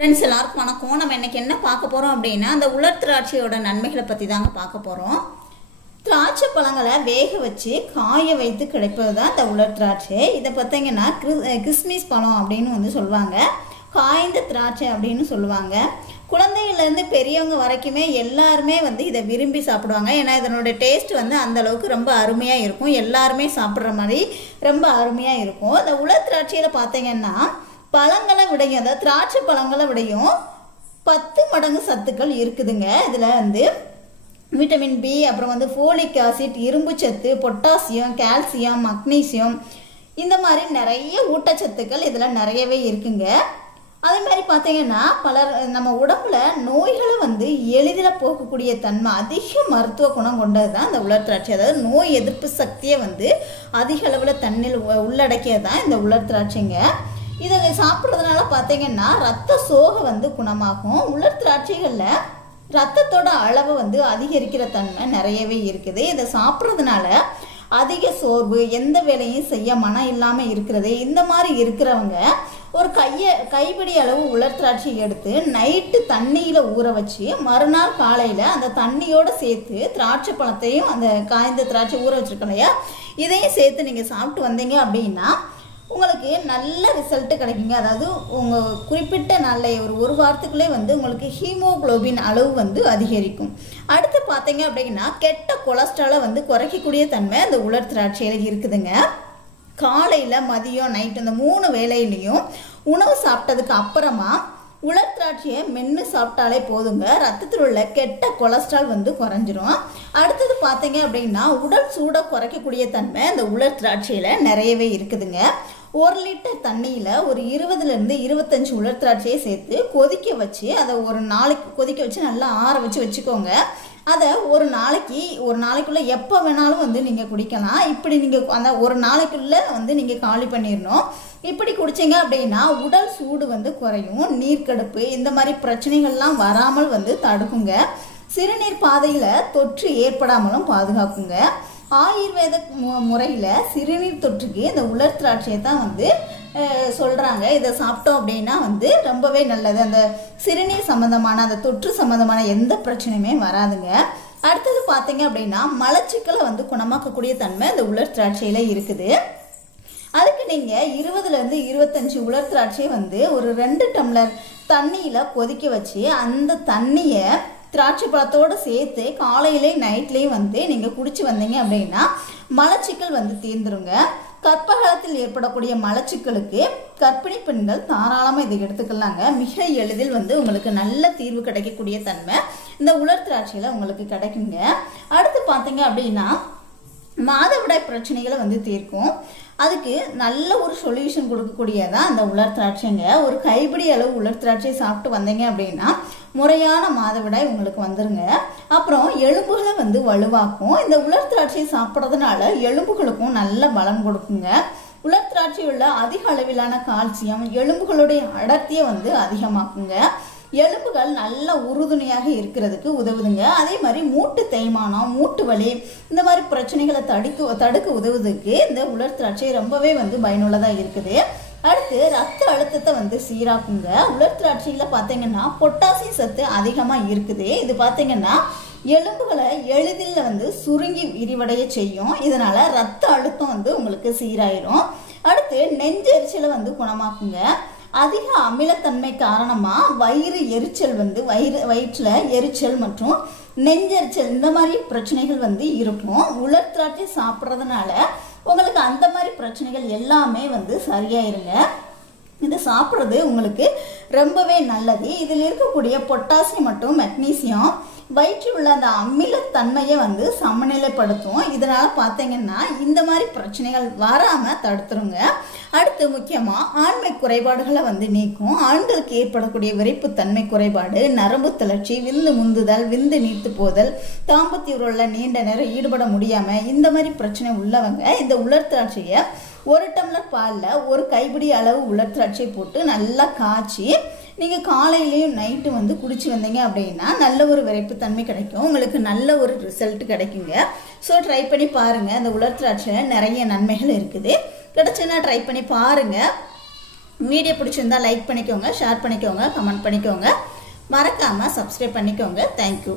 Friends எல்லாருக்கும் வணக்கம். நம்ம இன்னைக்கு என்ன பார்க்க போகிறோம் அப்படின்னா அந்த உலர் திராட்சையோட நன்மைகளை பற்றி தாங்க பார்க்க போகிறோம். திராட்சை பழங்களை வேக வச்சு காய வைத்து கிடைப்பது தான் இந்த உலர் திராட்சை. இதை பார்த்தீங்கன்னா கிறிஸ்மஸ் பழம் அப்படின்னு சொல்லுவாங்க, காய்ந்த திராட்சை அப்படின்னு சொல்லுவாங்க. குழந்தைகள்லேருந்து பெரியவங்க வரைக்குமே எல்லாருமே இதை விரும்பி சாப்பிடுவாங்க. ஏன்னா இதனோட டேஸ்ட் அந்த அளவுக்கு ரொம்ப அருமையாக இருக்கும். எல்லாருமே சாப்பிட்ற மாதிரி ரொம்ப அருமையாக இருக்கும். இந்த உலர் திராட்சையில் பார்த்தீங்கன்னா பழங்களை விடையும், அதாவது திராட்சை பழங்களை விடையும் 10 மடங்கு சத்துக்கள் இருக்குதுங்க. இதில் விட்டமின் பி, அப்புறம் ஃபோலிக் ஆசிட், இரும்பு சத்து, பொட்டாசியம், கால்சியம், மக்னீசியம், இந்த மாதிரி நிறைய ஊட்டச்சத்துக்கள் இதில் நிறையவே இருக்குங்க. அதே மாதிரி பார்த்தீங்கன்னா நம்ம உடம்புல நோய்களை எளிதில் போக்கக்கூடிய தன்மை, அதிக மருத்துவ குணம் கொண்டது தான் இந்த உலர் திராட்சை. அதாவது நோய் எதிர்ப்பு சக்தியை அதிக அளவில் தண்ணில் உள்ளடக்கியது தான் இந்த உலர் திராட்சைங்க. இதை சாப்பிட்றதுனால பார்த்தீங்கன்னா ரத்த சோகை குணமாகும். உலர் திராட்சைகளில் ரத்தத்தோட அளவை அதிகரிக்கிற தன்மை நிறையவே இருக்குது. இதை சாப்பிட்றதுனால அதிக சோர்வு, எந்த வேலையும் செய்ய மனம் இல்லாமல் இருக்கிறது, இந்த மாதிரி இருக்கிறவங்க ஒரு கைப்பிடி அளவு உலர் திராட்சை எடுத்து நைட்டு தண்ணியில் ஊற வச்சு மறுநாள் காலையில் அந்த தண்ணியோடு சேர்த்து திராட்சை பழத்தையும் அந்த காய்ந்த திராட்சை ஊற வச்சுருக்கோம் இல்லையா, இதையும் சேர்த்து நீங்கள் சாப்பிட்டு வந்தீங்க அப்படின்னா உங்களுக்கு நல்ல ரிசல்ட்டு கிடைக்குங்க. அதாவது உங்கள் குறிப்பிட்ட நாளில் ஒரு வாரத்துக்குள்ளே உங்களுக்கு ஹீமோகுளோபின் அளவு அதிகரிக்கும். அடுத்து பார்த்தீங்க அப்படின்னா கெட்ட கொலஸ்ட்ராலை குறைக்கக்கூடிய தன்மை அந்த உலர் திராட்சையில் இருக்குதுங்க. காலையில், மதியம், நைட்டு இந்த 3 வேளையிலையும் உணவு சாப்பிட்டதுக்கு அப்புறமா உலர் திராட்சையை மென்று சாப்பிட்டாலே போதுங்க, ரத்தத்தில் உள்ள கெட்ட கொலஸ்ட்ரால் குறைஞ்சிரும். அடுத்தது பார்த்தீங்க அப்படின்னா உடல் சூடை குறைக்கக்கூடிய தன்மை அந்த உலர் திராட்சையில் நிறையவே இருக்குதுங்க. 1 லிட்டர் தண்ணியில் ஒரு 20லேருந்து 25 உலர் திராட்சையை சேர்த்து கொதிக்க வச்சு அதை ஒரு நாளைக்கு கொதிக்க வச்சு நல்லா ஆற வச்சுக்கோங்க. அதை ஒரு நாளைக்குள்ளே எப்போ வேணாலும் நீங்கள் குடிக்கலாம். இப்படி நீங்கள் அந்த ஒரு நாளைக்குள்ளே நீங்கள் காலி பண்ணிடணும். இப்படி குடிச்சிங்க அப்படின்னா உடல் சூடு குறையும், நீர்க்கடுப்பு, இந்த மாதிரி பிரச்சனைகள்லாம் வராமல் தடுக்குங்க. சிறுநீர் பாதையில் தொற்று ஏற்படாமலும் பாதுகாக்குங்க. ஆயுர்வேத முறையில் சிறுநீர் தொற்றுக்கு இந்த உலர் திராட்சையை தான் சொல்கிறாங்க. இதை சாப்பிட்டோம் அப்படின்னா ரொம்பவே நல்லது. அந்த சிறுநீர் சம்மந்தமான அந்த தொற்று சம்மந்தமான எந்த பிரச்சனையுமே வராதுங்க. அடுத்தது பார்த்தீங்க அப்படின்னா மலச்சிக்கலை குணமாக்கக்கூடிய தன்மை இந்த உலர் திராட்சையில் இருக்குது. அதுக்கு நீங்கள் 20லேருந்து 25 உலர் திராட்சையை ஒரு 2 டம்ளர் தண்ணியில் கொதிக்க வச்சு அந்த தண்ணியை திராட்சை பழத்தோடு சேர்த்து காலையிலையும் நைட்லேயும் நீங்கள் குடிச்சு வந்தீங்க அப்படின்னா மலச்சிக்கல் தீர்ந்துருங்க. கர்ப்பகாலத்தில் ஏற்படக்கூடிய மலச்சிக்கலுக்கு கர்ப்பிணி பெண்கள் தாராளமாக இதை எடுத்துக்கலாங்க. மிக எளிதில் உங்களுக்கு நல்ல தீர்வு கிடைக்கக்கூடிய தன்மை இந்த உலர் திராட்சையில் உங்களுக்கு கிடைக்குங்க. அடுத்து பார்த்தீங்க அப்படின்னா மாதவிடாய் பிரச்சனைகளை தீர்க்கும். அதுக்கு நல்ல ஒரு சொல்யூஷன் கொடுக்கக்கூடியதான் அந்த உலர் திராட்சைங்க. ஒரு கைப்பிடி அளவு உலர் திராட்சை சாப்பிட்டு வந்தீங்க அப்படின்னா முறையான மாதவிடாய் உங்களுக்கு வந்துருங்க. அப்புறம் எலும்புகளை வலுவாக்கும். இந்த உலர் திராட்சையை சாப்பிட்றதுனால எலும்புகளுக்கும் நல்ல பலம் கொடுக்குங்க. உலர் திராட்சையுள்ள அதிக அளவிலான கால்சியம் எலும்புகளுடைய அடர்த்தியை அதிகமாக்குங்க. எலும்புகள் நல்ல உறுதுணையாக இருக்கிறதுக்கு உதவுதுங்க. அதே மாதிரி மூட்டு தேய்மானம், மூட்டு வலி, இந்த மாதிரி பிரச்சனைகளை தடுக்க உதவுறதுக்கு இந்த உலர் திராட்சை ரொம்பவே பயனுள்ளதாக இருக்குது. அடுத்து ரத்த அழுத்தத்தை சீராக்குங்க. உலர் திராட்சையில் பார்த்தீங்கன்னா பொட்டாசியம் சத்து அதிகமாக இருக்குது. இது பார்த்தீங்கன்னா எலும்புகளை எளிதில் சுருங்கி விரிவடைய செய்யும். இதனால ரத்த அழுத்தம் உங்களுக்கு சீராயிரும். அடுத்து நெஞ்செரிச்சலை குணமாக்குங்க. அதிக அமிலத்தன்மை காரணமாக வயிறு எரிச்சல் வயிற்றில் எரிச்சல் மற்றும் நெஞ்செரிச்சல் இந்த மாதிரி பிரச்சனைகள் இருக்கும். உலர் திராட்சை சாப்பிட்றதுனால உங்களுக்கு அந்த மாதிரி பிரச்சனைகள் எல்லாமே சரியாயிருங்க. இது சாப்பிட்றது உங்களுக்கு ரொம்பவே நல்லது. இதில் இருக்கக்கூடிய பொட்டாசியம் மற்றும் மெக்னீசியம் வயிற்றில் உள்ள அந்த அமிலத்தன்மையை சமநிலைப்படுத்தும். இதனால் பார்த்தீங்கன்னா இந்த மாதிரி பிரச்சனைகள் வராமல் தடுத்துருங்க. அடுத்து முக்கியமாக ஆண்மை குறைபாடுகளை நீக்கும். ஆண்களுக்கு ஏற்படக்கூடிய விரைப்புத்தன்மை குறைபாடு, நரம்பு தளர்ச்சி, விந்து முந்துதல், விந்து நீர்த்து போதல், தாம்பத்திய உறவில் நீண்ட நேரம் ஈடுபட முடியாமல் இந்த மாதிரி பிரச்சனை உள்ளவங்க இந்த உலர் திராட்சையை 1 டம்ளர் பாலில் ஒரு கைப்பிடி அளவு உலர் திராட்சை போட்டு நல்லா காய்ச்சி நீங்கள் காலையிலையும் நைட்டு குடிச்சு வந்தீங்க அப்படின்னா நல்ல ஒரு விரைப்புத்தன்மை கிடைக்கும். உங்களுக்கு நல்ல ஒரு ரிசல்ட் கிடைக்குங்க. ஸோ ட்ரை பண்ணி பாருங்கள். அந்த உலர் திராட்சையில் நிறைய நன்மைகள் இருக்குது. கிடச்சுன்னா ட்ரை பண்ணி பாருங்கள். வீடியோ பிடிச்சிருந்தா லைக் பண்ணிக்கோங்க, ஷேர் பண்ணிக்கோங்க, கமெண்ட் பண்ணிக்கோங்க. மறக்காமல் சப்ஸ்கிரைப் பண்ணிக்கோங்க. தேங்க்யூ.